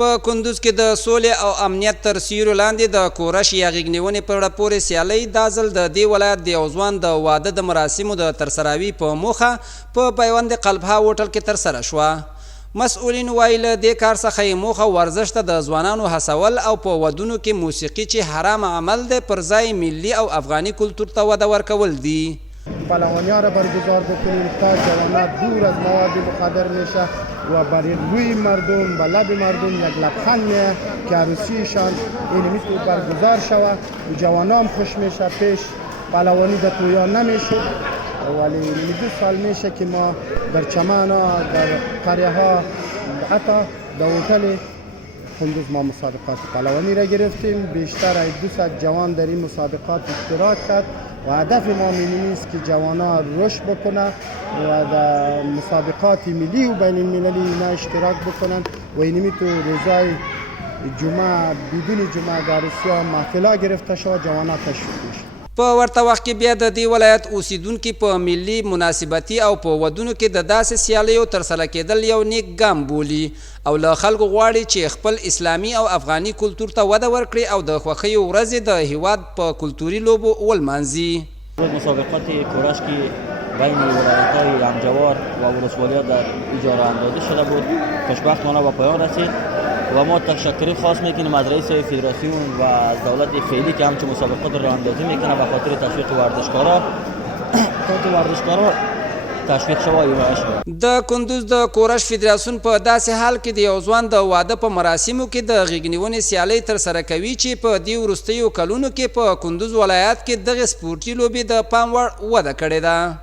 په کندوز کې د سولې او امنیت تر سیوري لاندې د کورش یا غېږنیونې په اړه پورې سیالۍ دا ځل د دې ولایت د یو ځوان د واده د مراسمو د ترسروي په موخه په پیوند قلبها هوټل کې ترسره شوه. مسؤلین وایي له دې کار څخه یې موخه ورزش ته د ځوانانو هڅول او په ودونو کې موسیقي چې حرام عمل دی پر ځای ملي او افغاني کلتور ته وده ورکول دي. پهلوانی‌ها را برگزار بکنیم تا جوانان دور از مواد مخدر میشه و برای روی مردم و لب مردم یک لبخند میه که عروسیشان این میتونه برگزار شود و جوانان خوش میشه. پیش پهلوانی در تویان نمیشه ولی 2 سال میشه که ما در چمن ها در قریه ها حتی در هتل کندوز ما مسابقات پهلوانی را گرفتیم. بیشتر از 200 جوان در این مسابقات اشتراک کرد و هدف ما این است که جوانان رشد بکنن و در مسابقات ملی و بین المللی اینا اشتراک بکنن و اینمی تو روزای جمعه بدون جمعه در روسیه محفلا گرفته شود جوانان تشویق میشه. په ورته وخت کې بیا د دې ولایت اوسیدونکي په ملي مناسبتي او په ودونو کې د داسې سیالیو ترسره کېدل یو نیک ګام بولي او له خلکو غواړي چې خپل اسلامي او افغاني کلتور ته وده ورکړي او د خوښیو ورځې د هیواد په کلتوري لوبو ولمانځي. مسابقات کورش که بین ولایت‌های همجوار و ولسوالی‌ها در اجاره اندازی شده بود خوشبختانه به پایان رسید و ما تشکر خاص میکنیم از رئیس فدراسیون و از دولت فعلی که همچون مسابقات را اندازی میکنه به خاطر تشویق ورزشکارا تا که ورزشکارا تشویق شوی و د کندوز د کورش فدراسیون په داسې حال کې د یو ځوان د واده په مراسمو کې د غېږنیونې سیالۍ ترسره کوي چې په دې وروستیو کلونو کې په کندوز ولایت کې دغه سپورټي لوبې د پام وړ وده کړې ده.